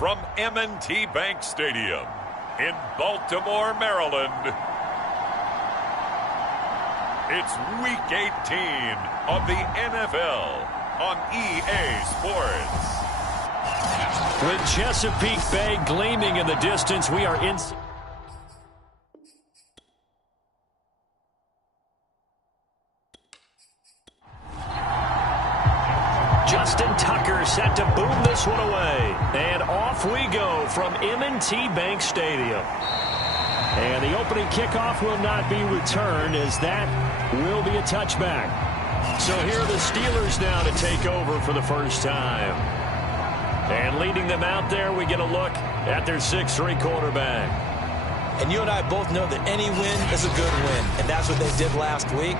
from M&T Bank Stadium in Baltimore, Maryland. It's Week 18 of the NFL on EA Sports. With Chesapeake Bay gleaming in the distance, we are in... Justin Tucker set to boom this one away. And off we go from M&T Bank Stadium. And the opening kickoff will not be returned, as that will be a touchback. So here are the Steelers now to take over for the first time. And leading them out there, we get a look at their 6'3" quarterback. And you and I both know that any win is a good win, and that's what they did last week.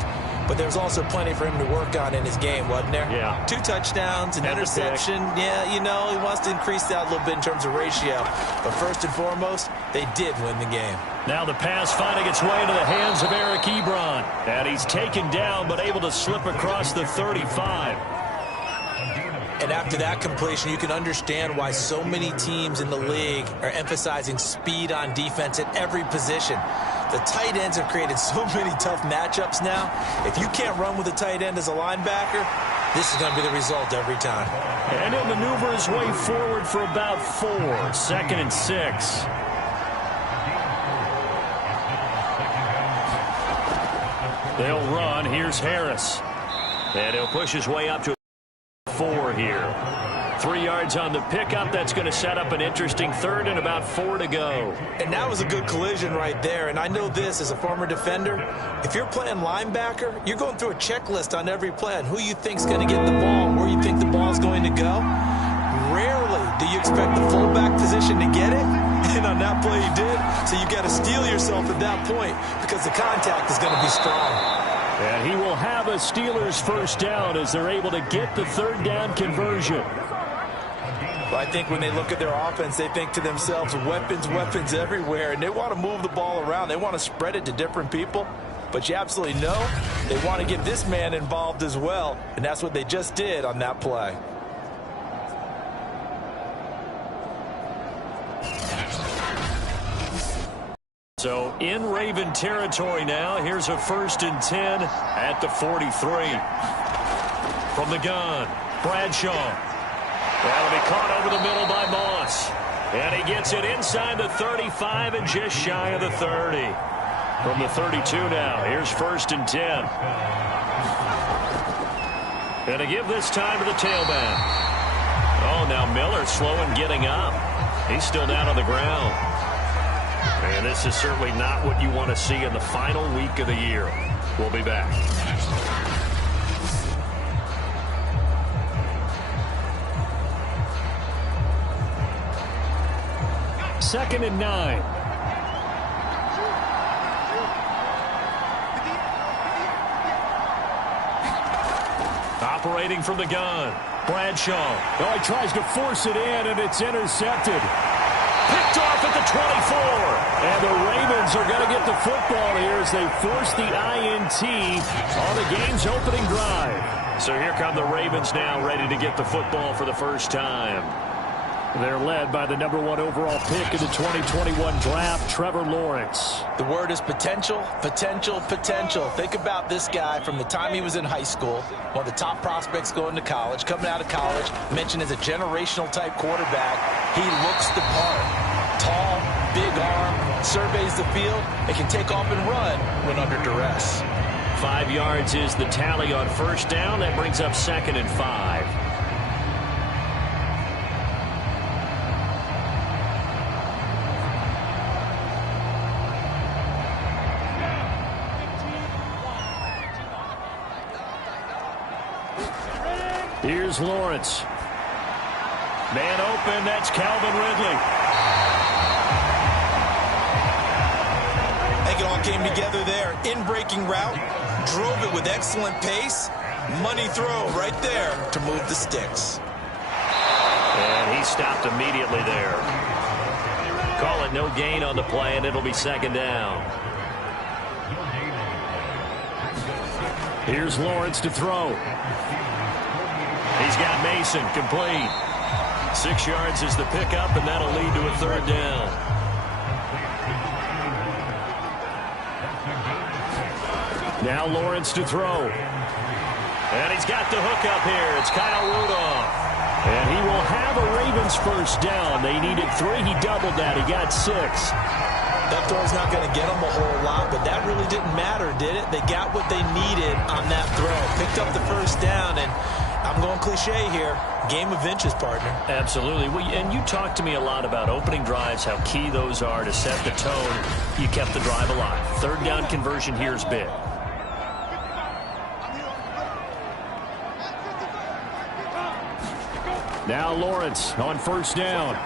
But there's also plenty for him to work on in his game, wasn't there? Yeah. 2 touchdowns, an interception. Yeah, you know, he wants to increase that a little bit in terms of ratio. But first and foremost, they did win the game. Now the pass finding its way into the hands of Eric Ebron. And he's taken down, but able to slip across the 35. And after that completion, you can understand why so many teams in the league are emphasizing speed on defense at every position. The tight ends have created so many tough matchups now. If you can't run with a tight end as a linebacker, this is going to be the result every time. And he'll maneuver his way forward for about 4. 2nd and 6. They'll run. Here's Harris. And he'll push his way up to 4 here. 3 yards on the pickup. That's going to set up an interesting 3rd and about 4 to go. And that was a good collision right there. And I know this as a former defender. If you're playing linebacker, you're going through a checklist on every play on who you think's going to get the ball, where you think the ball's going to go. Rarely do you expect the fullback position to get it. And on that play he did. So you got to steel yourself at that point because the contact is going to be strong. And he will have a Steelers first down as they're able to get the 3rd down conversion. Well, I think when they look at their offense, they think to themselves, weapons, weapons everywhere, and they want to move the ball around. They want to spread it to different people, but you absolutely know they want to get this man involved as well, and that's what they just did on that play. So in Raven territory now. Here's a 1st and 10 at the 43. From the gun, Bradshaw. That'll be caught over the middle by Moss. And he gets it inside the 35 and just shy of the 30. From the 32 now, here's 1st and 10. And to give this time to the tailback. Oh, now Miller slow in getting up. He's still down on the ground. And this is certainly not what you want to see in the final week of the year. We'll be back. 2nd and 9. Operating from the gun. Bradshaw. Oh, he tries to force it in, and it's intercepted. Picked off at the 24. And the Ravens are going to get the football here as they force the INT on the game's opening drive. So here come the Ravens now, ready to get the football for the first time. They're led by the #1 overall pick in the 2021 draft, Trevor Lawrence. The word is potential, potential, potential. Think about this guy from the time he was in high school, one of the top prospects going to college, coming out of college, mentioned as a generational type quarterback. He looks the part. Tall, big arm, surveys the field, and can take off and run when under duress. 5 yards is the tally on 1st down. That brings up 2nd and 5. Here's Lawrence. Man open, that's Calvin Ridley. I think it all came together there. In-breaking route, drove it with excellent pace. Money throw right there to move the sticks. And he stopped immediately there. Call it no gain on the play, and it'll be 2nd down. Here's Lawrence to throw. He's got Mason complete. 6 yards is the pickup, and that'll lead to a third down. Now Lawrence to throw. And he's got the hookup here. It's Kyle Rudolph. And he will have a Ravens first down. They needed 3. He doubled that. He got 6. That throw's not going to get them a whole lot, but that really didn't matter, did it? They got what they needed on that throw. Picked up the first down, and I'm going cliche here. Game of inches, partner. Absolutely. Well, and you talked to me a lot about opening drives, how key those are to set the tone. You kept the drive alive. Third down conversion here is big. Now Lawrence on first down.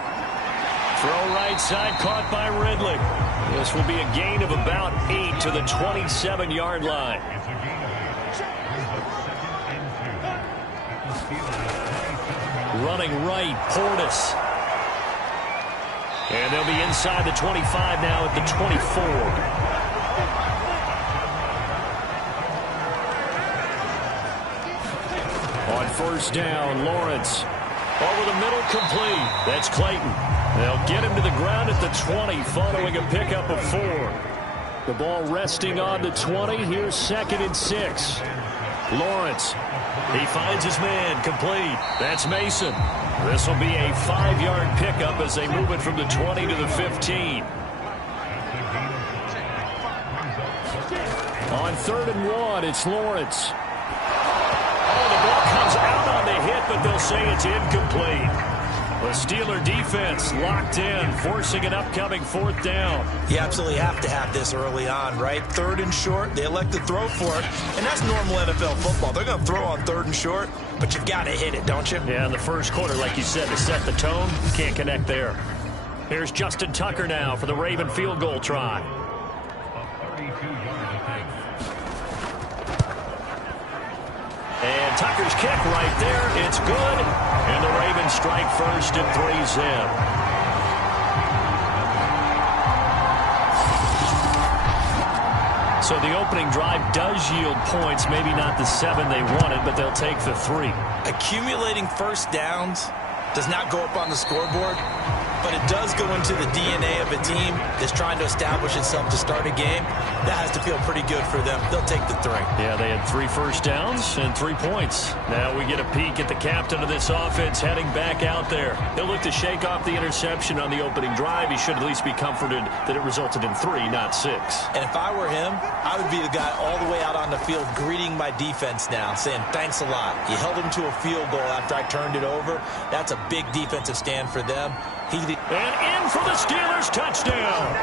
Throw right side, caught by Ridley. This will be a gain of about 8 to the 27-yard line. Running right, Portis. And they'll be inside the 25 now at the 24. On first down, Lawrence. Over the middle, complete. That's Clayton. They'll get him to the ground at the 20 following a pickup of 4. The ball resting on the 20. Here's 2nd and 6. Lawrence. He finds his man, complete. That's Mason. This will be a 5-yard pickup as they move it from the 20 to the 15. On 3rd and 1, it's Lawrence. Oh, the ball comes out on the hit, but they'll say it's incomplete. The Steeler defense locked in, forcing an upcoming 4th down. You absolutely have to have this early on, right? 3rd and short, they elect to throw for it, and that's normal NFL football. They're going to throw on 3rd and short, but you've got to hit it, don't you? Yeah, in the first quarter, like you said, to set the tone, can't connect there. Here's Justin Tucker now for the Raven field goal try. And Tucker's kick right there. It's good. And the Ravens strike first and 3-zip. So the opening drive does yield points. Maybe not the 7 they wanted, but they'll take the 3. Accumulating first downs does not go up on the scoreboard, but it does go into the DNA of a team that's trying to establish itself to start a game. That has to feel pretty good for them. They'll take the 3. Yeah, they had 3 first downs and 3 points. Now we get a peek at the captain of this offense heading back out there. He'll look to shake off the interception on the opening drive. He should at least be comforted that it resulted in 3, not 6. And if I were him, I would be the guy all the way out on the field greeting my defense now, saying thanks a lot. You held him to a field goal after I turned it over. That's a big defensive stand for them. And in for the Steelers, touchdown.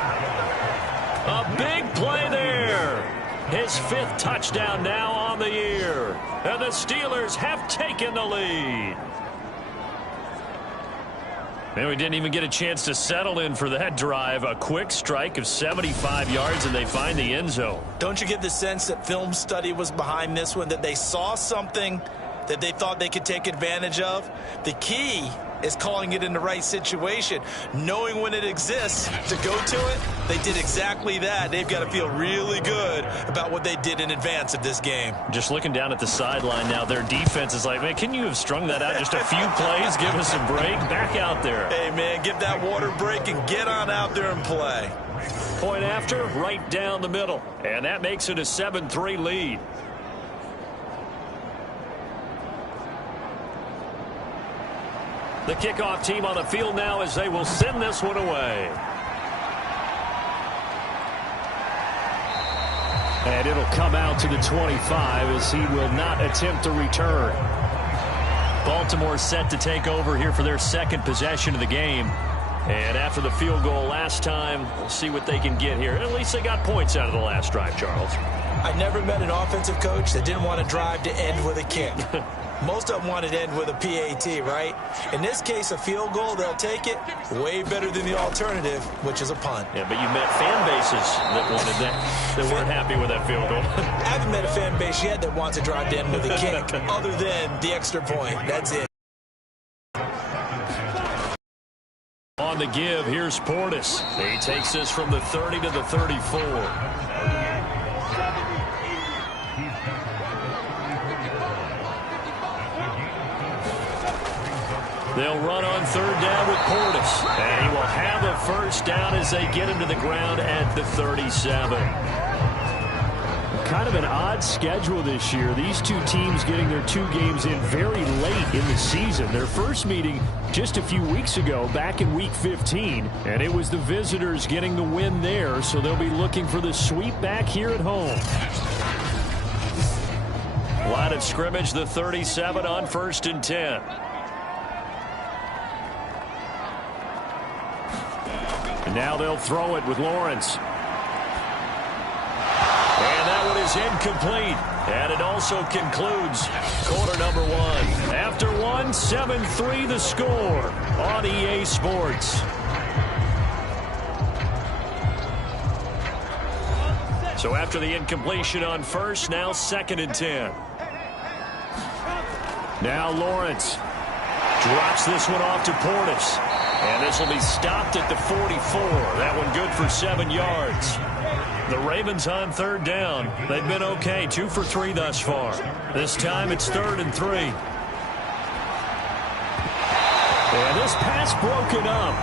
A big play there. His 5th touchdown now on the year. And the Steelers have taken the lead. And we didn't even get a chance to settle in for that drive. A quick strike of 75 yards, and they find the end zone. Don't you get the sense that film study was behind this one, that they saw something that they thought they could take advantage of? The key is calling it in the right situation, knowing when it exists to go to it. They did exactly that. They've got to feel really good about what they did in advance of this game. Just looking down at the sideline now, their defense is like, man, can you have strung that out just a few plays? Give us a break. Back out there. Hey, man, give that water break and get on out there and play. Point after, right down the middle. And that makes it a 7-3 lead. The kickoff team on the field now as they will send this one away. And it'll come out to the 25 as he will not attempt to return. Baltimore set to take over here for their 2nd possession of the game. And after the field goal last time, we'll see what they can get here. At least they got points out of the last drive, Charles. I never met an offensive coach that didn't want to drive to end with a kick. Most of them want to end with a PAT, right? In this case, a field goal, they'll take it. Way better than the alternative, which is a punt. Yeah, but you met fan bases that wanted that, that weren't happy with that field goal. I haven't met a fan base yet that wants to drive to end with a kick, other than the extra point. That's it. On the give, here's Portis. He takes this from the 30 to the 34. They'll run on third down with Portis. And he will have a first down as they get him to the ground at the 37. Kind of an odd schedule this year. These two teams getting their two games in very late in the season. Their first meeting just a few weeks ago, back in Week 15, and it was the visitors getting the win there, so they'll be looking for the sweep back here at home. Line of scrimmage, the 37 on 1st and 10. And now they'll throw it with Lawrence. And that one is incomplete. And it also concludes quarter number one. After one, 7-3 the score on EA Sports. So after the incompletion on first, now 2nd and 10. Now Lawrence drops this one off to Portis. And this will be stopped at the 44. That one good for 7 yards. The Ravens on third down. They've been okay, 2 for 3 thus far. This time it's 3rd and 3. And this pass broken up.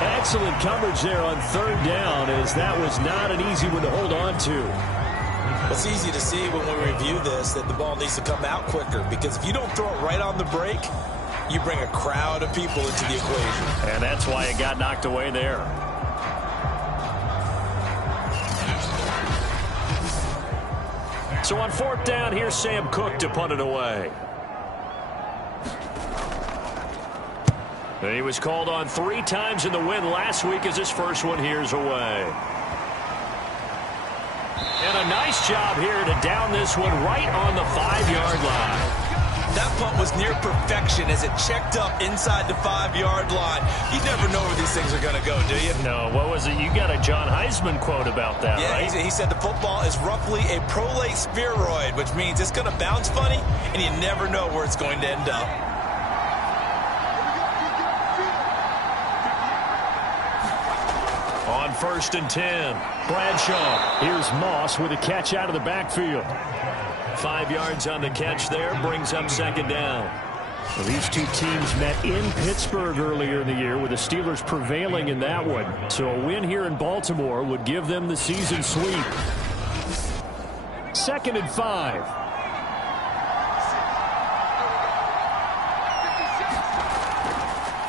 Excellent coverage there on third down, as that was not an easy one to hold on to. It's easy to see when we review this that the ball needs to come out quicker, because if you don't throw it right on the break, you bring a crowd of people into the equation. And that's why it got knocked away there. So on 4th down, here's Sam Cook to punt it away. And he was called on 3 times in the win last week, as his first one here's away. And a nice job here to down this one right on the 5-yard line. That punt was near perfection as it checked up inside the 5-yard line. You never know where these things are going to go, do you? No, what was it? You got a John Heisman quote about that, yeah, right? He said the football is roughly a prolate spheroid, which means it's going to bounce funny, and you never know where it's going to end up. On 1st and 10, Bradshaw. Here's Moss with a catch out of the backfield. 5 yards on the catch there, brings up 2nd down. Well, these two teams met in Pittsburgh earlier in the year, with the Steelers prevailing in that one. So a win here in Baltimore would give them the season sweep. 2nd and 5.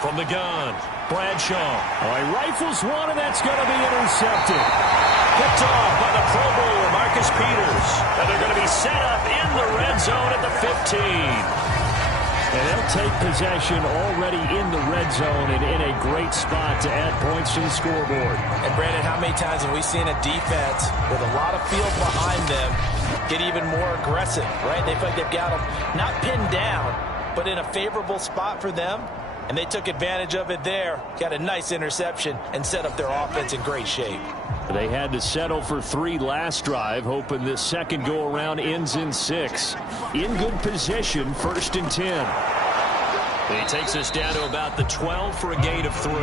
From the gun, Bradshaw. Oh, he rifles one, and that's going to be intercepted. Picked off by the Pro Bowler, Marcus Peters. And they're going to be set up in the red zone at the 15. And they'll take possession already in the red zone and in a great spot to add points to the scoreboard. And, Brandon, how many times have we seen a defense with a lot of field behind them get even more aggressive, right? They feel like they've got them not pinned down, but in a favorable spot for them. And they took advantage of it there, got a nice interception, and set up their offense in great shape. They had to settle for 3 last drive, hoping this second go-around ends in 6. In good position, 1st and 10. He takes us down to about the 12 for a gain of 3.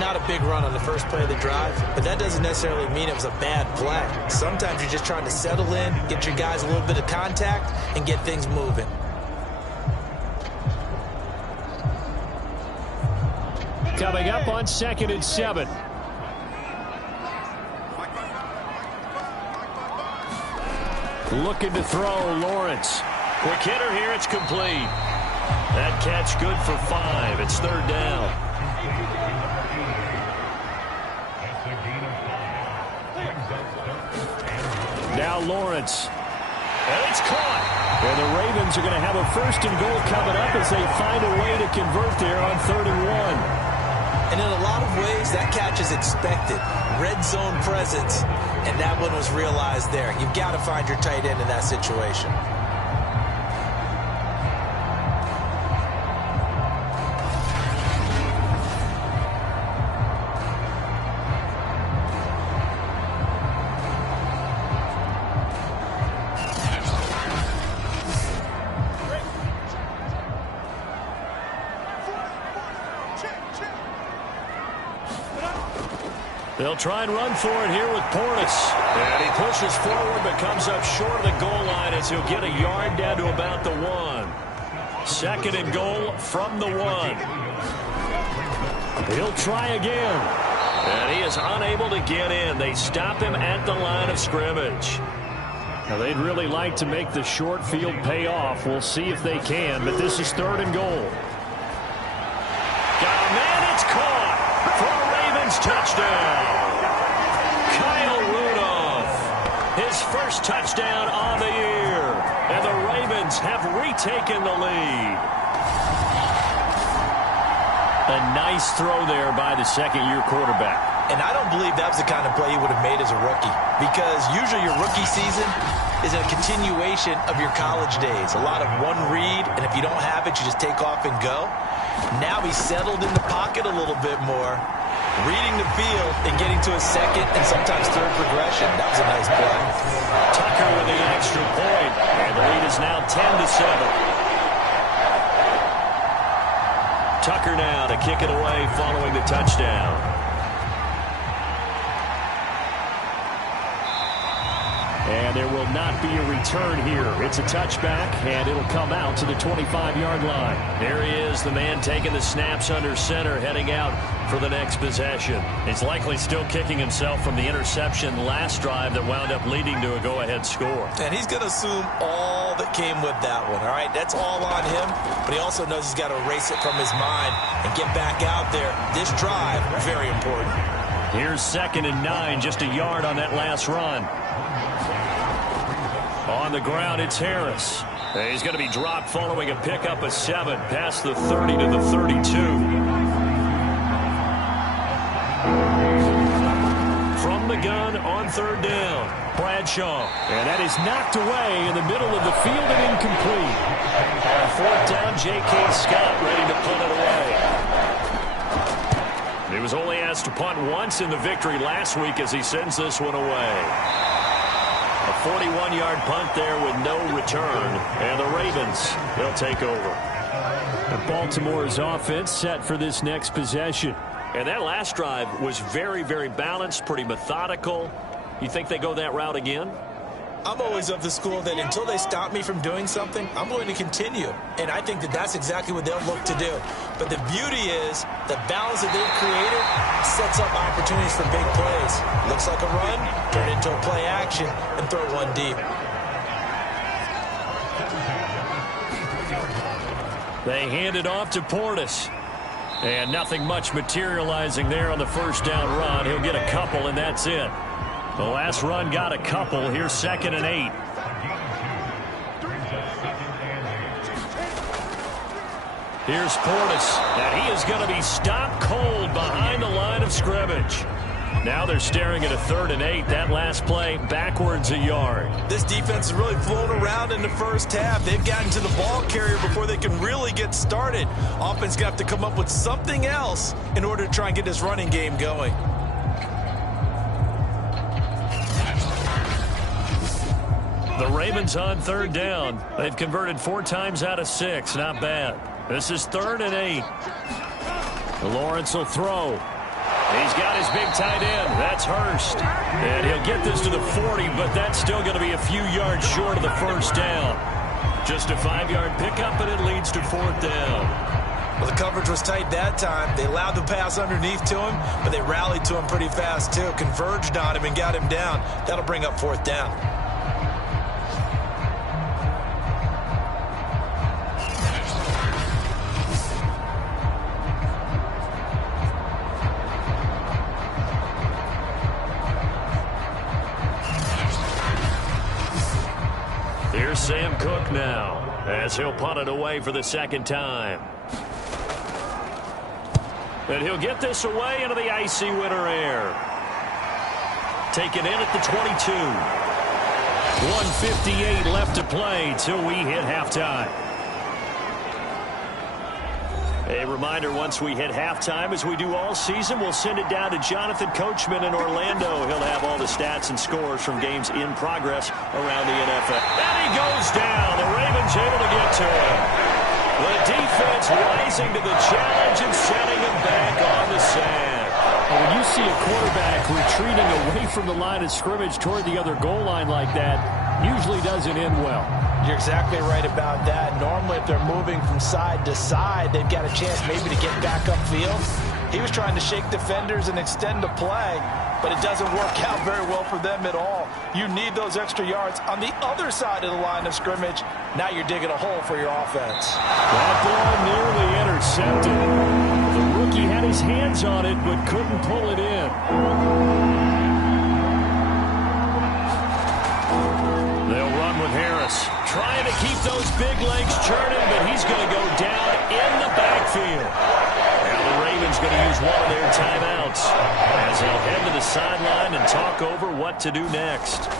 Not a big run on the first play of the drive, but that doesn't necessarily mean it was a bad play. Sometimes you're just trying to settle in, get your guys a little bit of contact, and get things moving. Coming up on 2nd and 7. Looking to throw, Lawrence. Quick hitter here, it's complete. That catch good for 5. It's 3rd down. Now Lawrence. And it's caught. And the Ravens are going to have a 1st and goal coming up as they find a way to convert there on 3rd and 1. And in a lot of ways, that catch is expected. Red zone presence, and that one was realized there. You've got to find your tight end in that situation. They'll try and run for it here with Portis. And he pushes forward but comes up short of the goal line as he'll get a yard down to about the 1. second and goal from the 1. He'll try again. And he is unable to get in. They stop him at the line of scrimmage. Now, they'd really like to make the short field pay off. We'll see if they can, but this is 3rd and goal. Got a man, it's caught for a Ravens touchdown. Kyle Rudolph, his first touchdown on the year. And the Ravens have retaken the lead. A nice throw there by the second-year quarterback. And I don't believe that was the kind of play he would have made as a rookie, because usually your rookie season is a continuation of your college days. A lot of one read, and if you don't have it, you just take off and go. Now he's settled in the pocket a little bit more, reading the field and getting to a second and sometimes third progression. That was a nice play. Tucker with the extra point, and the lead is now 10-7. Tucker now to kick it away following the touchdown. And there will not be a return here. It's a touchback, and it'll come out to the 25-yard line. There he is, the man taking the snaps under center, heading out for the next possession. He's likely still kicking himself from the interception last drive that wound up leading to a go-ahead score. And he's going to assume all that came with that one, all right? That's all on him, but he also knows he's got to erase it from his mind and get back out there. This drive, very important. Here's 2nd and 9, just a yard on that last run. On the ground, it's Harris. He's going to be dropped following a pickup of 7 past the 30 to the 32. From the gun on 3rd down, Bradshaw. And that is knocked away in the middle of the field and incomplete. On 4th down, J.K. Scott ready to punt it away. He was only asked to punt once in the victory last week as he sends this one away. A 41-yard punt there with no return. And the Ravens, they'll take over. And Baltimore's offense set for this next possession. And that last drive was very, very balanced, pretty methodical. You think they go that route again? I'm always of the school that until they stop me from doing something, I'm going to continue. And I think that that's exactly what they'll look to do. But the beauty is the balance that they've created sets up opportunities for big plays. Looks like a run, turn it into a play action, and throw one deep. They hand it off to Portis. And nothing much materializing there on the first down run. He'll get a couple, and that's it. The last run got a couple. Here's 2nd and 8. Here's Portis, and he is going to be stopped cold behind the line of scrimmage. Now they're staring at a 3rd and 8. That last play, backwards a yard. This defense has really flown around in the first half. They've gotten to the ball carrier before they can really get started. Offense got to come up with something else in order to try and get this running game going. The Ravens on 3rd down. They've converted 4 times out of 6. Not bad. This is 3rd and 8. Lawrence will throw. He's got his big tight end. That's Hurst. And he'll get this to the 40, but that's still going to be a few yards short of the first down. Just a 5-yard pickup, and it leads to 4th down. Well, the coverage was tight that time. They allowed the pass underneath to him, but they rallied to him pretty fast, too. Converged on him and got him down. That'll bring up 4th down. Here's Sam Cook now, as he'll punt it away for the 2nd time. And he'll get this away into the icy winter air. Taken in at the 22. 1:58 left to play till we hit halftime. A reminder, once we hit halftime, as we do all season, we'll send it down to Jonathan Coachman in Orlando. He'll have all the stats and scores from games in progress around the NFL. And he goes down. The Ravens able to get to him. The defense rising to the challenge and setting him back on the sand. When you see a quarterback quarterback retreating away from the line of scrimmage toward the other goal line like that usually doesn't end well. You're exactly right about that. Normally, if they're moving from side to side, they've got a chance maybe to get back upfield. He was trying to shake defenders and extend the play, but it doesn't work out very well for them at all. You need those extra yards on the other side of the line of scrimmage. Now you're digging a hole for your offense. That ball nearly intercepted. The rookie had his hands on it, but couldn't pull it in. They'll run with Harris, trying to keep those big legs churning, but he's going to go down in the backfield. Now the Ravens going to use one of their timeouts as they'll head to the sideline and talk over what to do next.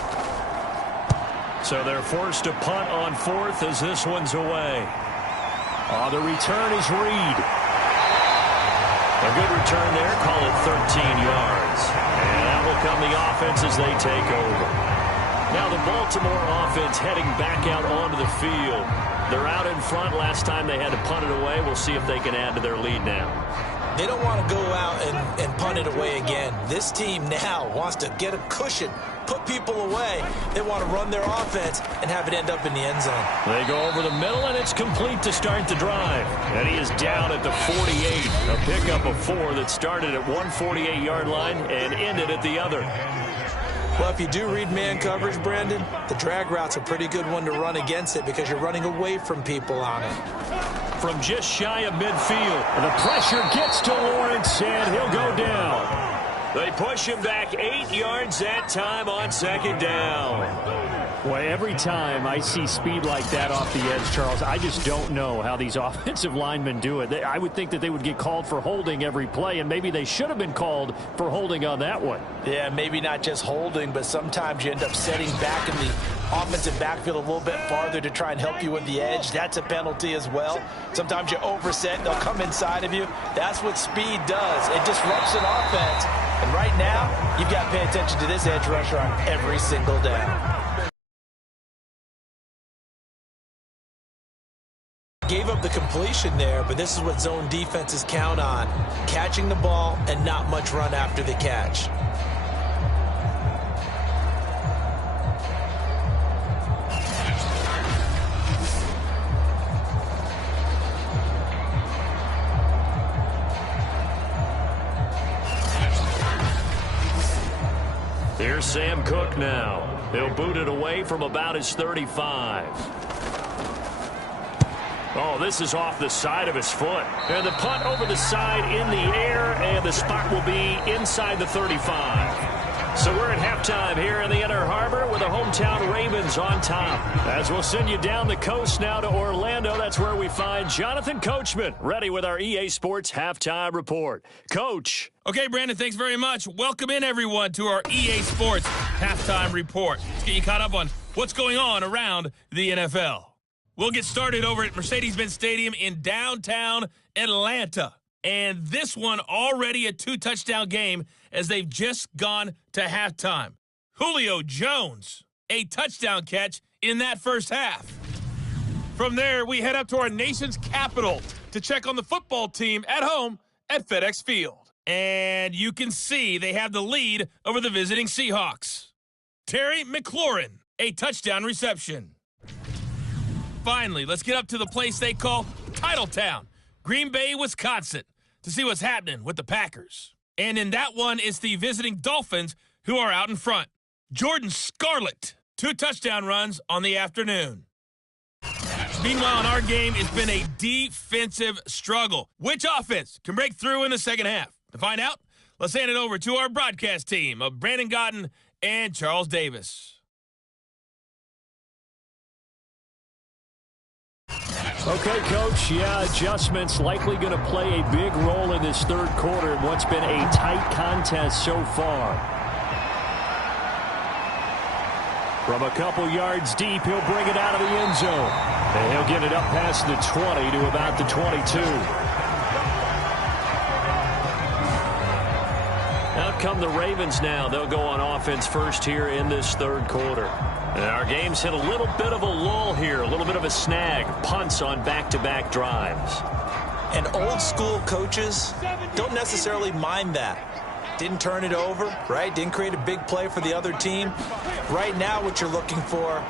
So they're forced to punt on fourth as this one's away. The return is Reed. A good return there, call it 13 yards. And that will come the offense as they take over. Now the Baltimore offense heading back out onto the field. They're out in front. Last time they had to punt it away. We'll see if they can add to their lead now. They don't want to go out and punt it away again. This team now wants to get a cushion, put people away. They want to run their offense and have it end up in the end zone. They go over the middle, and it's complete to start the drive. And he is down at the 48. A pickup of 4 that started at 148-yard line and ended at the other. Well, if you do read man coverage, Brandon, the drag route's a pretty good one to run against it because you're running away from people on it. From just shy of midfield, the pressure gets to Lawrence, and he'll go down. They push him back 8 yards that time on second down. Well, every time I see speed like that off the edge, Charles, I just don't know how these offensive linemen do it. I would think that they would get called for holding every play, and maybe they should have been called for holding on that one. Yeah, maybe not just holding, but sometimes you end up setting back in the offensive backfield a little bit farther to try and help you with the edge. That's a penalty as well. Sometimes you overset, they'll come inside of you. That's what speed does. It disrupts an offense. And right now, you've got to pay attention to this edge rusher on every single down. Gave up the completion there, but this is what zone defenses count on. Catching the ball and not much run after the catch. Here's Sam Cook now. He'll boot it away from about his 35. Oh, this is off the side of his foot. And the punt over the side in the air, and the spot will be inside the 35. So we're at halftime here in the Inner Harbor with the hometown Ravens on top. As we'll send you down the coast now to Orlando, that's where we find Jonathan Coachman, ready with our EA Sports Halftime Report. Coach. Okay, Brandon, thanks very much. Welcome in, everyone, to our EA Sports Halftime Report. Let's get you caught up on what's going on around the NFL. We'll get started over at Mercedes-Benz Stadium in downtown Atlanta. And this one already a 2-touchdown game as they've just gone to halftime. Julio Jones, a touchdown catch in that first half. From there, we head up to our nation's capital to check on the football team at home at FedEx Field. And you can see they have the lead over the visiting Seahawks. Terry McLaurin, a touchdown reception. Finally, let's get up to the place they call Titletown, Green Bay, Wisconsin, to see what's happening with the Packers. And in that one, it's the visiting Dolphins who are out in front. Jordan Scarlett, 2 touchdown runs on the afternoon. Meanwhile, in our game, it's been a defensive struggle. Which offense can break through in the second half? To find out, let's hand it over to our broadcast team of Brandon Gotten and Charles Davis. Okay, Coach, adjustments likely going to play a big role in this third quarter in what's been a tight contest so far. From a couple yards deep, he'll bring it out of the end zone. And he'll get it up past the 20 to about the 22. Out come the Ravens now. They'll go on offense first here in this third quarter. And our game's hit a little bit of a lull here, a little bit of a snag. Punts on back-to-back drives. And old-school coaches don't necessarily mind that. didn't turn it over, right? Didn't create a big play for the other team. Right now what you're looking for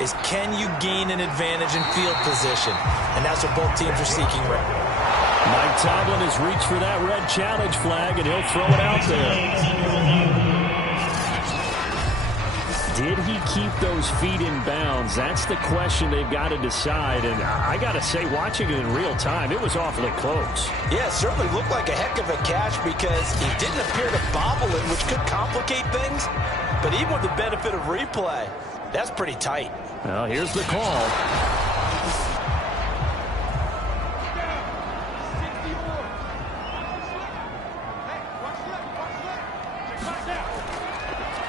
is, can you gain an advantage in field position? And that's what both teams are seeking right now. Mike Tomlin has reached for that red challenge flag, and he'll throw it out there. Did he keep those feet in bounds? That's the question they've got to decide. And I got to say, watching it in real time, it was awfully close. Yeah, it certainly looked like a heck of a catch because he didn't appear to bobble it, which could complicate things. But even with the benefit of replay, that's pretty tight. Well, here's the call.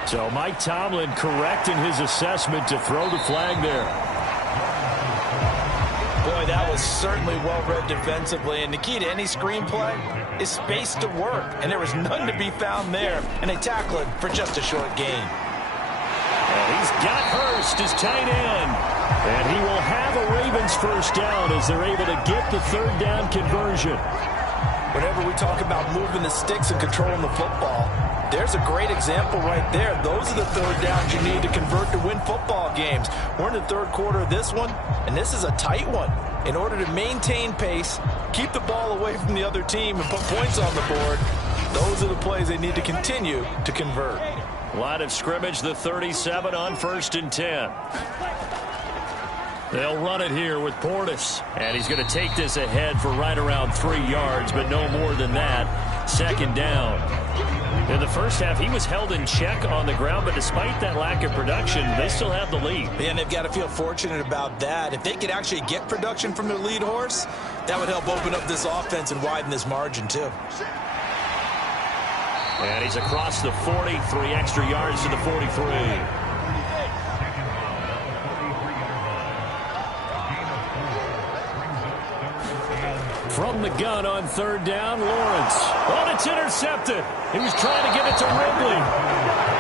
So Mike Tomlin correct in his assessment to throw the flag there. Boy, that was certainly well-read defensively. And the key to any screenplay is space to work. And there was none to be found there. And they tackle it for just a short gain. And he's got Hurst as tight end. And he will have a Ravens first down as they're able to get the third down conversion. Whenever we talk about moving the sticks and controlling the football, there's a great example right there. Those are the third downs you need to convert to win football games. We're in the third quarter of this one, and this is a tight one. In order to maintain pace, keep the ball away from the other team, and put points on the board, those are the plays they need to continue to convert. Line of scrimmage, the 37 on 1st and 10. They'll run it here with Portis. And he's going to take this ahead for right around 3 yards, but no more than that. Second down. In the first half, he was held in check on the ground, but despite that lack of production, they still have the lead. And they've got to feel fortunate about that. If they could actually get production from their lead horse, that would help open up this offense and widen this margin, too. And he's across the 40, 3 extra yards to the 43. From the gun on third down, Lawrence. Oh, it's intercepted. He was trying to get it to Ridley.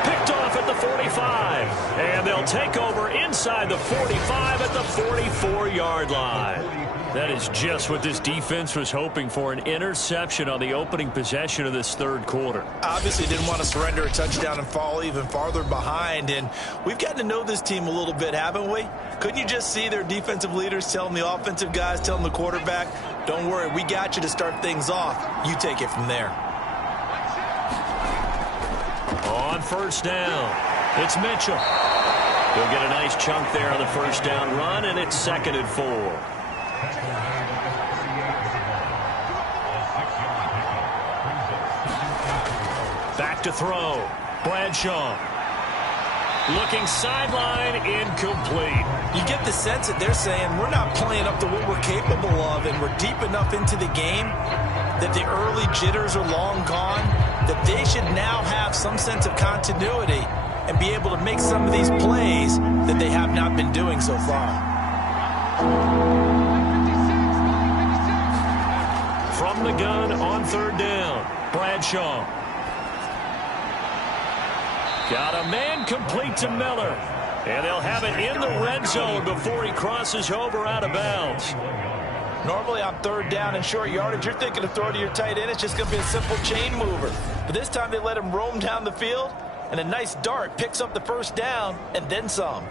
Picked off at the 45. And they'll take over inside the 45 at the 44-yard line. That is just what this defense was hoping for, an interception on the opening possession of this third quarter. Obviously didn't want to surrender a touchdown and fall even farther behind. And we've gotten to know this team a little bit, haven't we? Couldn't you just see their defensive leaders telling the offensive guys, telling the quarterback, don't worry, we got you to start things off. You take it from there. On first down, it's Mitchell. He'll get a nice chunk there on the first down run, and it's 2nd and 4. Back to throw. Bradshaw. Looking sideline, incomplete. You get the sense that they're saying we're not playing up to what we're capable of, and we're deep enough into the game that the early jitters are long gone, that they should now have some sense of continuity and be able to make some of these plays that they have not been doing so far. From the gun on third down, Bradshaw. Got a man complete to Miller. And they'll have it in the red zone before he crosses over out of bounds. Normally on third down and short yardage, you're thinking of throw to your tight end. It's just going to be a simple chain mover. But this time they let him roam down the field, and a nice dart picks up the first down and then some.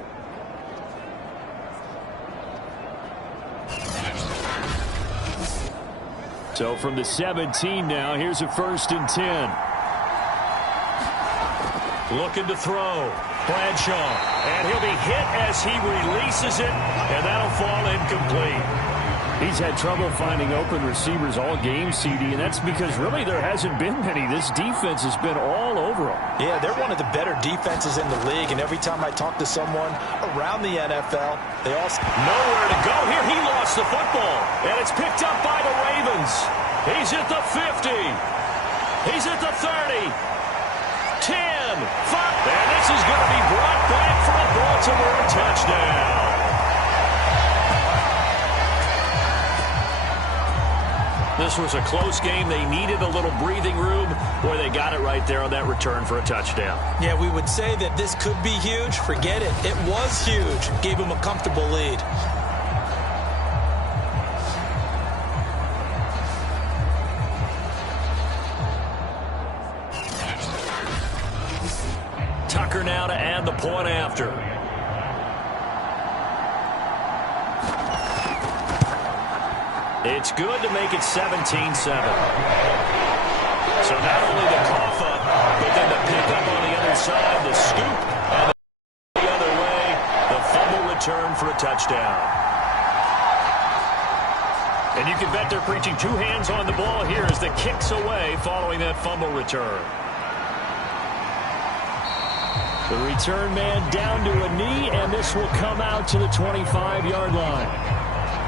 So from the 17 now, here's a 1st and 10. Looking to throw. Bradshaw. And he'll be hit as he releases it, and that'll fall incomplete. He's had trouble finding open receivers all game, CD, and that's because really there hasn't been many. This defense has been all over them. Yeah, they're one of the better defenses in the league, and every time I talk to someone around the NFL, they all... Nowhere to go here. He lost the football, and it's picked up by the Ravens. He's at the 50. He's at the 30. 10, 5, and this is going to be brought back for a Baltimore touchdown. This was a close game. They needed a little breathing room. Boy, they got it right there on that return for a touchdown. Yeah, we would say that this could be huge. Forget it. It was huge. Gave him a comfortable lead. now to add the point after. It's good to make it 17-7. So not only the cough up, but then the pickup on the other side, the scoop, and the other way, the fumble return for a touchdown. And you can bet they're preaching two hands on the ball here as the kick's away following that fumble return. The return man down to a knee, and this will come out to the 25-yard line.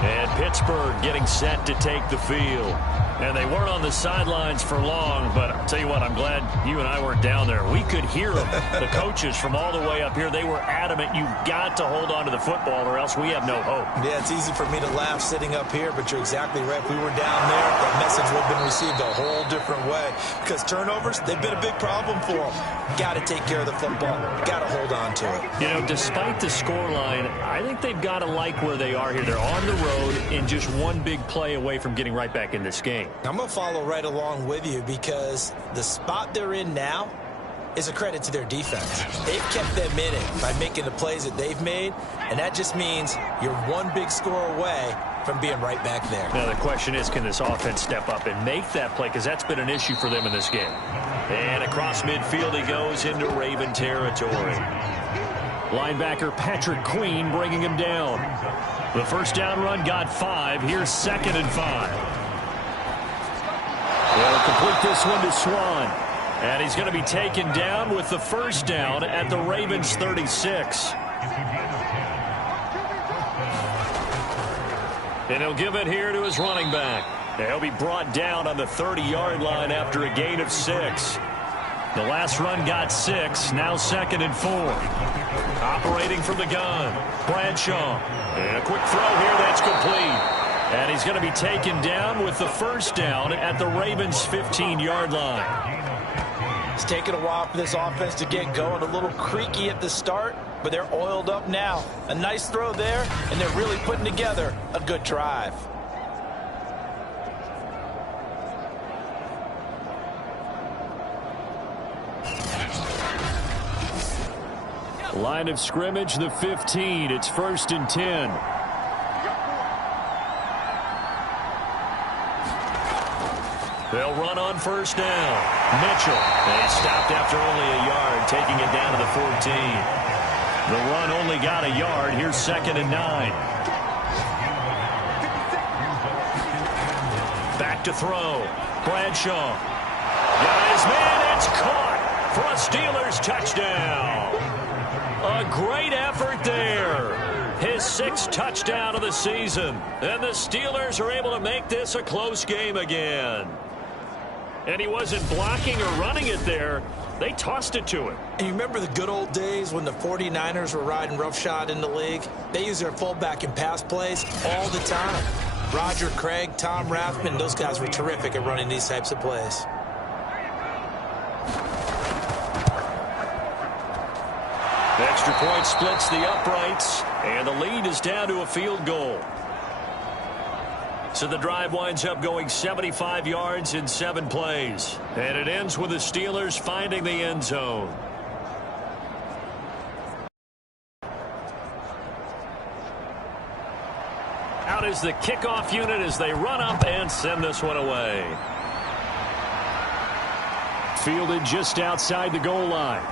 And Pittsburgh getting set to take the field. And they weren't on the sidelines for long, but I'll tell you what, I'm glad you and I weren't down there. We could hear them. The coaches from all the way up here, they were adamant, you've got to hold on to the football or else we have no hope. Yeah, it's easy for me to laugh sitting up here, but you're exactly right. If we were down there, that message would have been received a whole different way. Because turnovers, they've been a big problem for them. Got to take care of the football. Got to hold on to it. You know, despite the scoreline, I think they've got to like where they are here. They're on the road and just one big play away from getting right back in this game. I'm going to follow right along with you because the spot they're in now is a credit to their defense. They've kept them in it by making the plays that they've made, and that just means you're one big score away from being right back there. Now, the question is, can this offense step up and make that play? Because that's been an issue for them in this game. And across midfield he goes into Raven territory. Linebacker Patrick Queen bringing him down. The first down run got 5. Here's 2nd and 5. They'll complete this one to Swan. And he's going to be taken down with the first down at the Ravens 36. And he'll give it here to his running back. He'll be brought down on the 30-yard line after a gain of 6. The last run got 6. Now 2nd and 4. Operating from the gun, Bradshaw. And a quick throw here that's complete. And he's going to be taken down with the first down at the Ravens 15-yard line. It's taken a while for this offense to get going. A little creaky at the start, but they're oiled up now. A nice throw there, and they're really putting together a good drive. Line of scrimmage, the 15. It's 1st and 10. They'll run on first down. Mitchell. They stopped after only a yard, taking it down to the 14. The run only got a yard. Here's 2nd and 9. Back to throw. Bradshaw. Got his man. It's caught for a Steelers touchdown. A great effort there. His 6th touchdown of the season. And the Steelers are able to make this a close game again. And he wasn't blocking or running it there. They tossed it to him. And you remember the good old days when the 49ers were riding roughshod in the league? They use their fullback in pass plays all the time. Roger Craig, Tom Rathman, those guys were terrific at running these types of plays. The extra point splits the uprights, and the lead is down to a field goal. So the drive winds up going 75 yards in 7 plays. And it ends with the Steelers finding the end zone. Out is the kickoff unit as they run up and send this one away. Fielded just outside the goal line.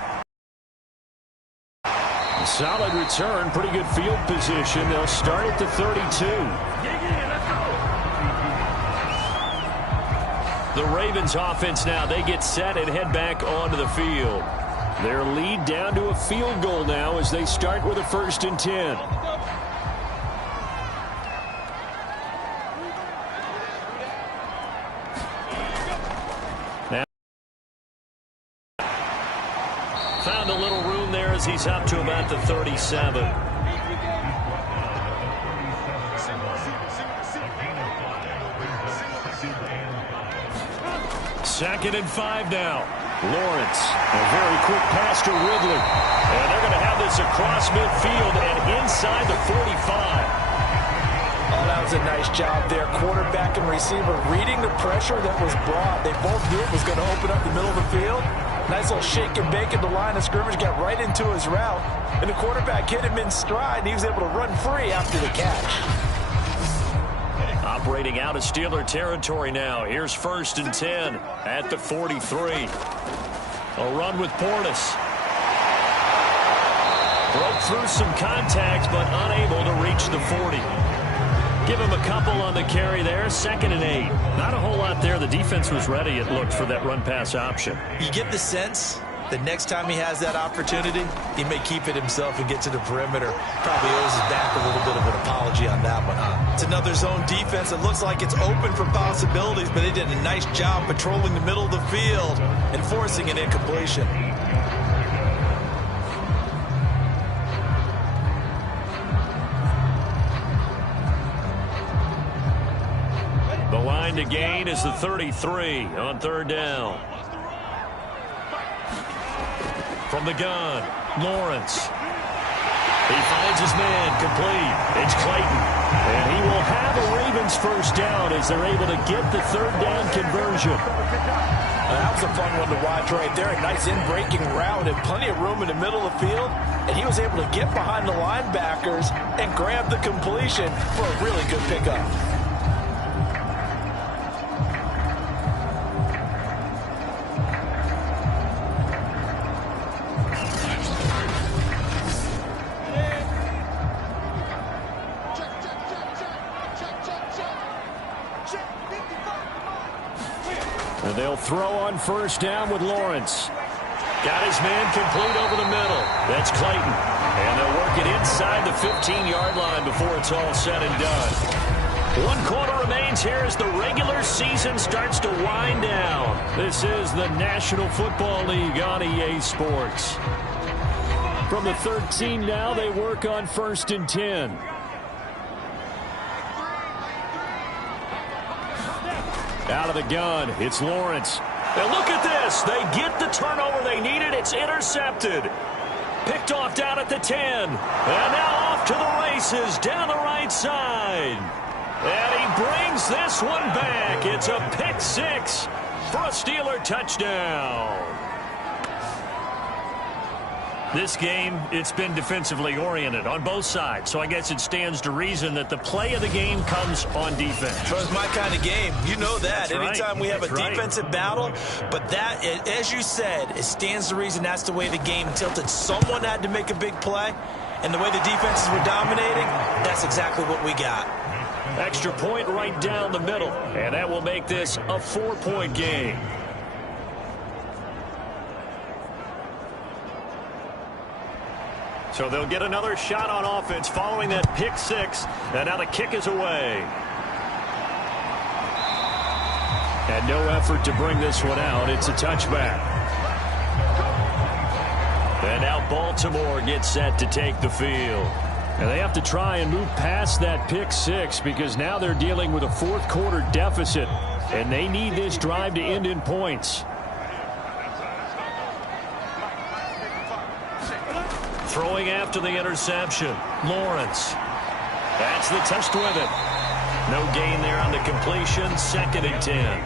A solid return, pretty good field position. They'll start at the 32. The Ravens offense now, they get set and head back onto the field. Their lead down to a field goal now as they start with a 1st and 10. Now, found a little room there as he's up to about the 37. 2nd and 5 now. Lawrence, a very quick pass to Ridley. And they're going to have this across midfield and inside the 45. Oh, that was a nice job there. Quarterback and receiver reading the pressure that was brought. They both knew it was going to open up the middle of the field. Nice little shake and bake at the line of scrimmage, got right into his route, and the quarterback hit him in stride, and he was able to run free after the catch. Operating out of Steeler territory now. Here's 1st and 10 at the 43. A run with Portis. Broke through some contact, but unable to reach the 40. Give him a couple on the carry there. 2nd and 8. Not a whole lot there. The defense was ready, it looked, for that run-pass option. You get the sense that next time he has that opportunity, he may keep it himself and get to the perimeter. Probably owes his back a little bit of an apology on that one, huh? It's another zone defense. It looks like it's open for possibilities, but they did a nice job patrolling the middle of the field and forcing an incompletion. The line to gain is the 33 on 3rd down. From the gun, Lawrence. He finds his man complete. It's Clayton. And he will have a Ravens 1st down as they're able to get the 3rd down conversion. That was a fun one to watch right there. A nice in-breaking route and plenty of room in the middle of the field. And he was able to get behind the linebackers and grab the completion for a really good pickup. And they'll throw on 1st down with Lawrence. Got his man complete over the middle. That's Clayton. And they'll work it inside the 15-yard line before it's all said and done. 1 quarter remains here as the regular season starts to wind down. This is the National Football League on EA Sports. From the 13 now, they work on 1st and 10. Out of the gun, it's Lawrence. And look at this. They get the turnover they needed. It's intercepted. Picked off down at the 10. And now off to the races down the right side. And he brings this one back. It's a pick 6 for a Steeler touchdown. This game, it's been defensively oriented on both sides, so I guess it stands to reason that the play of the game comes on defense. So it's my kind of game. You know that. That's Anytime right. we have That's a right. defensive battle, but that, as you said, it stands to reason that's the way the game tilted. Someone had to make a big play, and the way the defenses were dominating, that's exactly what we got. Extra point right down the middle, and that will make this a 4-point game. So they'll get another shot on offense following that pick 6, and now the kick is away. And no effort to bring this one out. It's a touchback. And now Baltimore gets set to take the field. And they have to try and move past that pick 6 because now they're dealing with a 4th quarter deficit, and they need this drive to end in points. Throwing after the interception, Lawrence. That's the test with it. No gain there on the completion, 2nd and 10.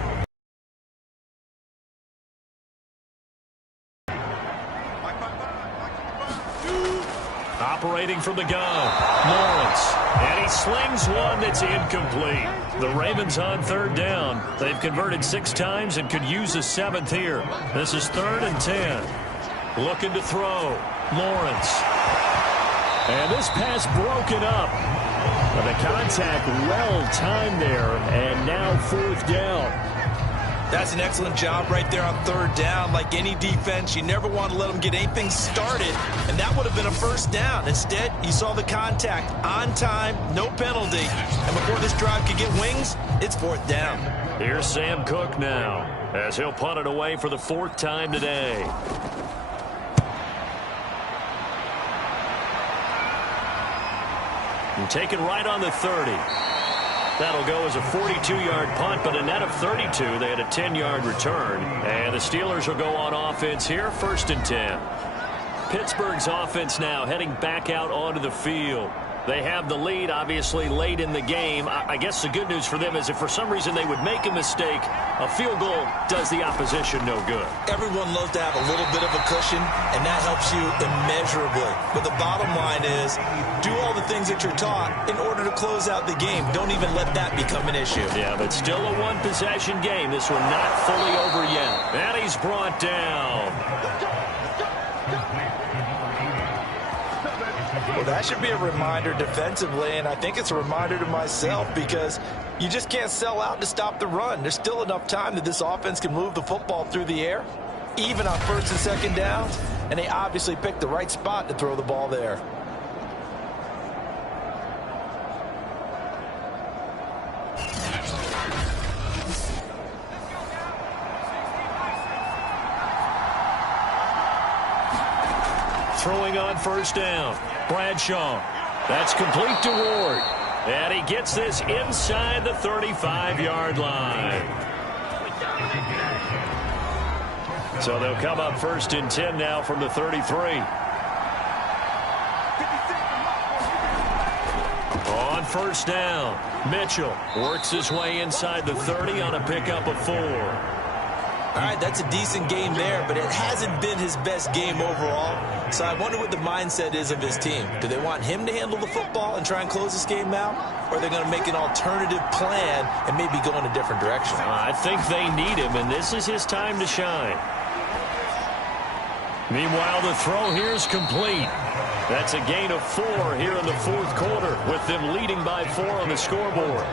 Operating from the gun, Lawrence. And he slings one that's incomplete. The Ravens on 3rd down. They've converted 6 times and could use a 7th here. This is 3rd and 10. Looking to throw. Lawrence. And this pass broken up. But the contact well timed there, and now 4th down. That's an excellent job right there on 3rd down. Like any defense, you never want to let them get anything started, and that would have been a 1st down. Instead, you saw the contact on time, no penalty, and before this drive could get wings, it's 4th down. Here's Sam Cook now, as he'll punt it away for the 4th time today. And taken right on the 30. That'll go as a 42-yard punt, but a net of 32. They had a 10-yard return. And the Steelers will go on offense here, 1st and 10. Pittsburgh's offense now heading back out onto the field. They have the lead, obviously, late in the game. I guess the good news for them is if for some reason they would make a mistake, a field goal does the opposition no good. Everyone loves to have a little bit of a cushion, and that helps you immeasurably. But the bottom line is, do all the things that you're taught in order to close out the game. Don't even let that become an issue. Yeah, but still a one-possession game. This one not fully over yet. And he's brought down. Well, that should be a reminder defensively, and I think it's a reminder to myself because you just can't sell out to stop the run. There's still enough time that this offense can move the football through the air, even on first and second downs, and they obviously picked the right spot to throw the ball there. Throwing on first down. Bradshaw. That's complete to Ward. And he gets this inside the 35-yard line. So they'll come up first and 10 now from the 33. On first down, Mitchell works his way inside the 30 on a pickup of 4. All right, that's a decent game there, but it hasn't been his best game overall. So I wonder what the mindset is of his team. Do they want him to handle the football and try and close this game out? Or are they going to make an alternative plan and maybe go in a different direction? I think they need him, and this is his time to shine. Meanwhile, the throw here is complete. That's a gain of 4 here in the fourth quarter, with them leading by 4 on the scoreboard.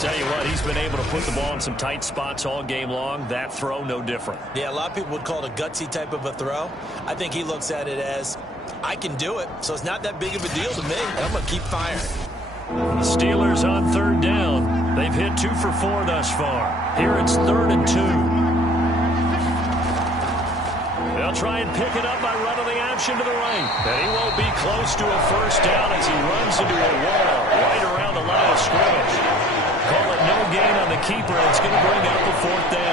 Tell you what, he's been able to put the ball in some tight spots all game long. That throw, no different. Yeah, a lot of people would call it a gutsy type of a throw. I think he looks at it as, I can do it, so it's not that big of a deal to me, and I'm going to keep firing. Steelers on third down. They've hit 2 for 4 thus far. Here it's 3rd and 2. They'll try and pick it up by running the option to the right. And he won't be close to a first down as he runs into a wall right around the line of scrimmage. Call it no gain on the keeper. It's going to bring up the 4th down.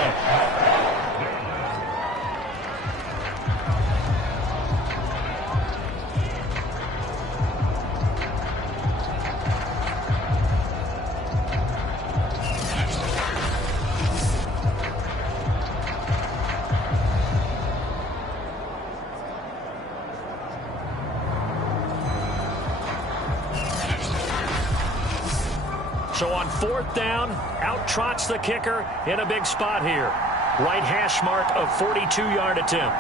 So on 4th down, out trots the kicker in a big spot here. Right hash mark of 42-yard attempt.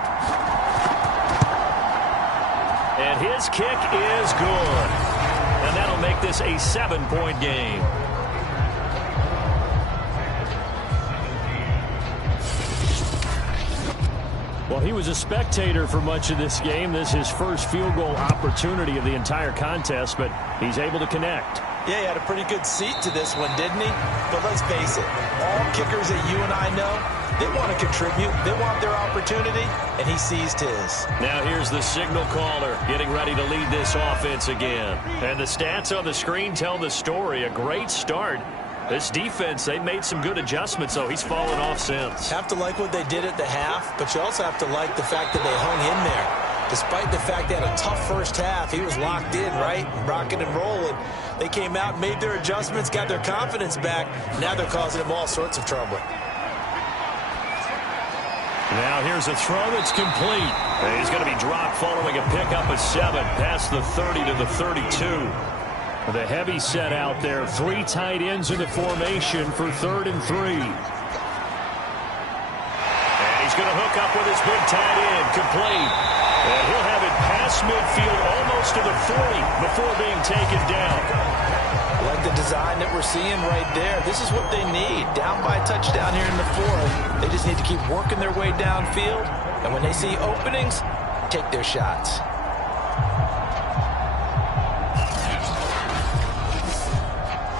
And his kick is good. And that'll make this a 7-point game. Well, he was a spectator for much of this game. This is his first field goal opportunity of the entire contest, but he's able to connect. Yeah, he had a pretty good seat to this one, didn't he? But let's face it, all kickers that you and I know, they want to contribute. They want their opportunity, and he seized his. Now here's the signal caller getting ready to lead this offense again. And the stats on the screen tell the story. A great start. This defense, they made some good adjustments, so he's fallen off since. Have to like what they did at the half, but you also have to like the fact that they hung in there. Despite the fact they had a tough first half, he was locked in, right? Rocking and rolling. They came out, made their adjustments, got their confidence back. Now they're causing him all sorts of trouble. Now here's a throw that's complete. And he's going to be dropped following a pickup of 7 past the 30 to the 32. The heavy set out there. 3 tight ends in the formation for 3rd and 3. And he's going to hook up with his big tight end. Complete. And he'll have it past midfield almost to the 40 before being taken down. I like the design that we're seeing right there. This is what they need. Down by a touchdown here in the 4th. They just need to keep working their way downfield. And when they see openings, take their shots.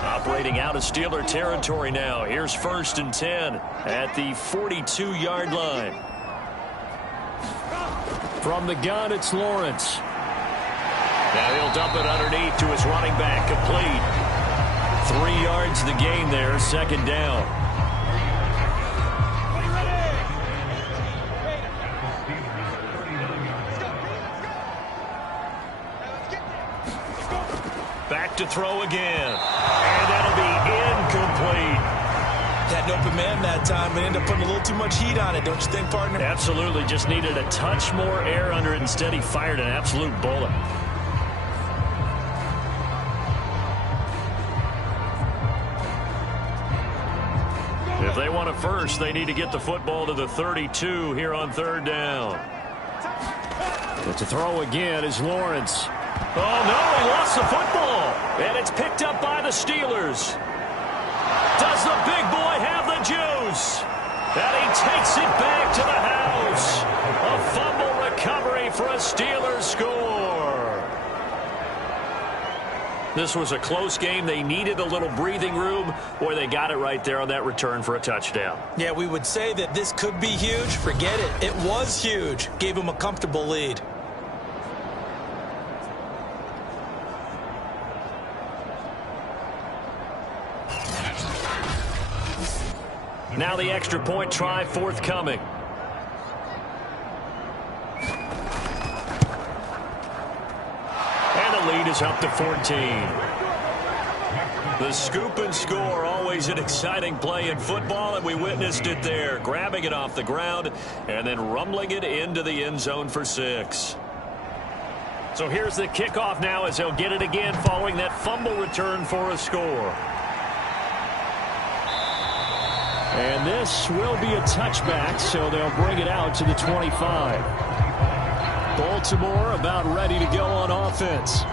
Operating out of Steeler territory now. Here's 1st and 10 at the 42-yard line. From the gun, it's Lawrence. Now he'll dump it underneath to his running back. Complete. 3 yards the gain there. 2nd down. back to throw again. And that'll be incomplete. Had an open man that time, but ended up putting a little too much heat on it, don't you think, partner? Absolutely. Just needed a touch more air under it. Instead, he fired an absolute bullet. If they want it first, they need to get the football to the 32 here on third down. But to throw again is Lawrence. Oh, no, he lost the football. And it's picked up by the Steelers. Does the big boy have the juice? And he takes it back to the house. A fumble recovery for a Steelers score. This was a close game. They needed a little breathing room. Boy, they got it right there on that return for a touchdown. Yeah, we would say that this could be huge. Forget it. It was huge. Gave him a comfortable lead. Now the extra point try forthcoming. And the lead is up to 14. The scoop and score, always an exciting play in football, and we witnessed it there. Grabbing it off the ground and then rumbling it into the end zone for 6. So here's the kickoff now as they'll get it again following that fumble return for a score. And this will be a touchback, so they'll bring it out to the 25. Baltimore about ready to go on offense.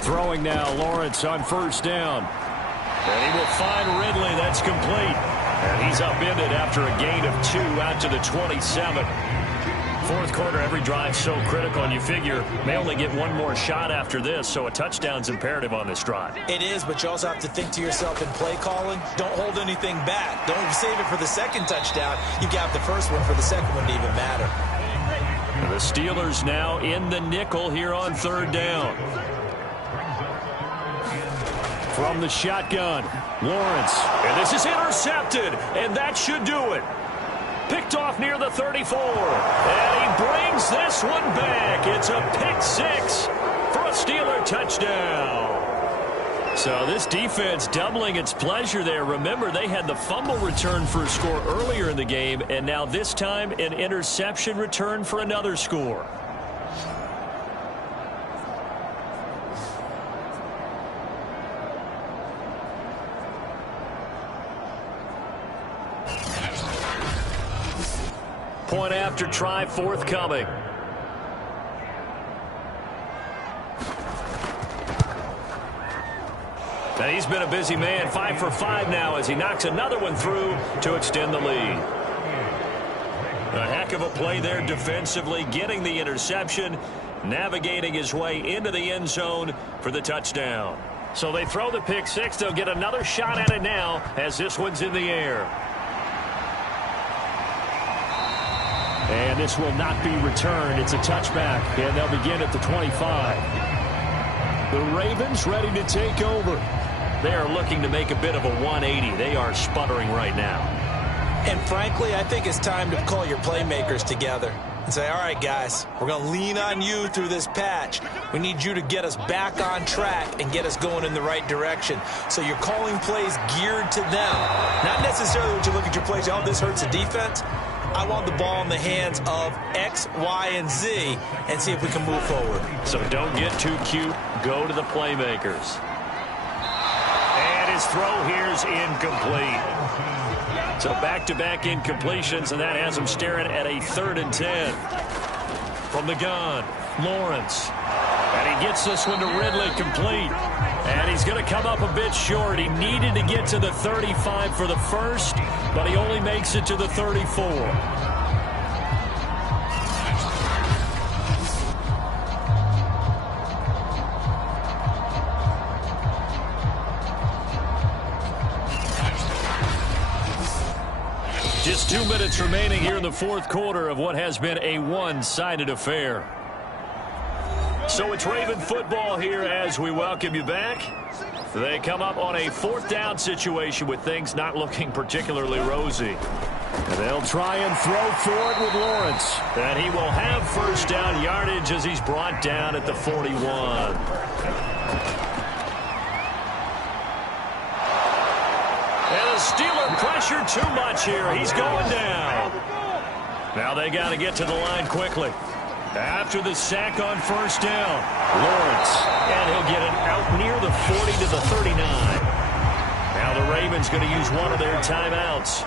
Throwing now, Lawrence on first down. And he will find Ridley. That's complete. And he's upended after a gain of 2 out to the 27. Fourth quarter, every drive so critical, and you figure they only get one more shot after this, so a touchdown's imperative on this drive. It is, but you also have to think to yourself in play calling, don't hold anything back. Don't save it for the second touchdown. You got the first one for the second one to even matter. The Steelers now in the nickel here on third down. From the shotgun, Lawrence. And this is intercepted, and that should do it. Picked off near the 34. And he brings this one back. It's a pick 6 for a Steeler touchdown. So this defense doubling its pleasure there. Remember, they had the fumble return for a score earlier in the game, and now this time an interception return for another score. Point after try forthcoming. And he's been a busy man, 5 for 5 now as he knocks another one through to extend the lead. A heck of a play there defensively, getting the interception, navigating his way into the end zone for the touchdown. So they throw the pick 6. They'll get another shot at it now as this one's in the air. And this will not be returned. It's a touchback, and they'll begin at the 25. The Ravens ready to take over. They are looking to make a bit of a 180. They are sputtering right now. And frankly, I think it's time to call your playmakers together and say, all right, guys, we're going to lean on you through this patch. We need you to get us back on track and get us going in the right direction. So you're calling plays geared to them. Not necessarily when you look at your plays, oh, this hurts the defense. I want the ball in the hands of X, Y, and Z and see if we can move forward. So don't get too cute. Go to the playmakers. And his throw here's incomplete. So back-to-back incompletions, and that has him staring at a 3rd and 10. From the gun, Lawrence. And he gets this one to Ridley complete. And he's going to come up a bit short. He needed to get to the 35 for the first, but he only makes it to the 34. Just 2 minutes remaining here in the fourth quarter of what has been a one-sided affair. So it's Raven football here as we welcome you back. They come up on a 4th down situation with things not looking particularly rosy. And they'll try and throw for it with Lawrence. And he will have first down yardage as he's brought down at the 41. And the Steeler pressure too much here. He's going down. Now they got to get to the line quickly. After the sack on first down, Lawrence, and he'll get it out near the 40 to the 39. Now the Ravens going to use one of their timeouts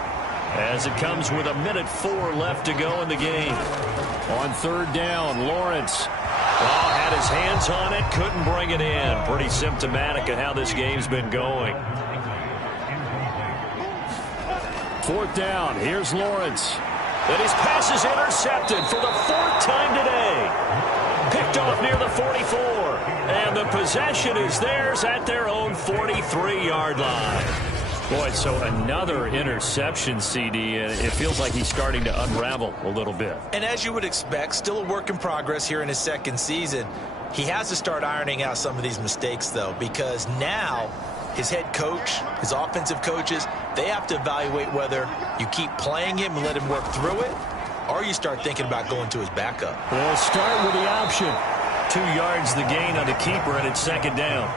as it comes with 1:04 left to go in the game. On 3rd down, Lawrence had his hands on it, couldn't bring it in. Pretty symptomatic of how this game's been going. 4th down, here's Lawrence. And his pass is intercepted for the 4th time today. Picked off near the 44. And the possession is theirs at their own 43-yard line. Boy, so another interception, CD, and it feels like he's starting to unravel a little bit. And as you would expect, still a work in progress here in his 2nd season. He has to start ironing out some of these mistakes, though, because now his head coach, his offensive coaches, they have to evaluate whether you keep playing him and let him work through it, or you start thinking about going to his backup. They'll start with the option. 2 yards the gain on the keeper, and it's 2nd down.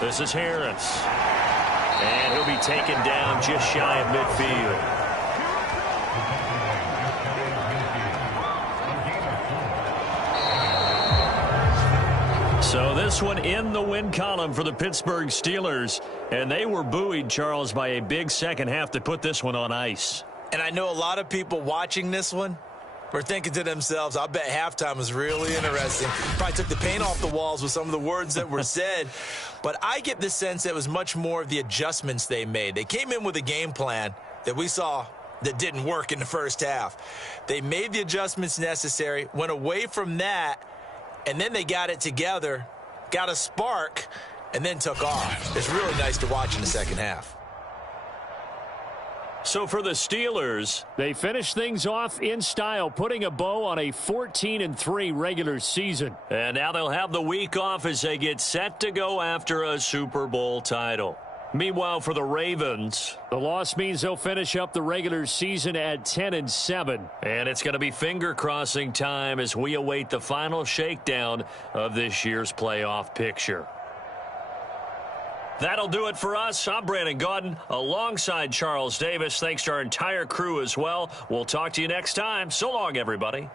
This is Harris. And he'll be taken down just shy of midfield. So this one in the win column for the Pittsburgh Steelers. And they were buoyed, Charles, by a big second half to put this one on ice. And I know a lot of people watching this one were thinking to themselves, I bet halftime was really interesting. Probably took the paint off the walls with some of the words that were said. But I get the sense that it was much more of the adjustments they made. They came in with a game plan that we saw that didn't work in the first half. They made the adjustments necessary, went away from that, and then they got it together, got a spark, and then took off. It's really nice to watch in the second half. So for the Steelers, they finish things off in style, putting a bow on a 14-3 regular season. And now they'll have the week off as they get set to go after a Super Bowl title. Meanwhile, for the Ravens, the loss means they'll finish up the regular season at 10-7. And it's going to be finger-crossing time as we await the final shakedown of this year's playoff picture. That'll do it for us. I'm Brandon Gaudin alongside Charles Davis. Thanks to our entire crew as well. We'll talk to you next time. So long, everybody.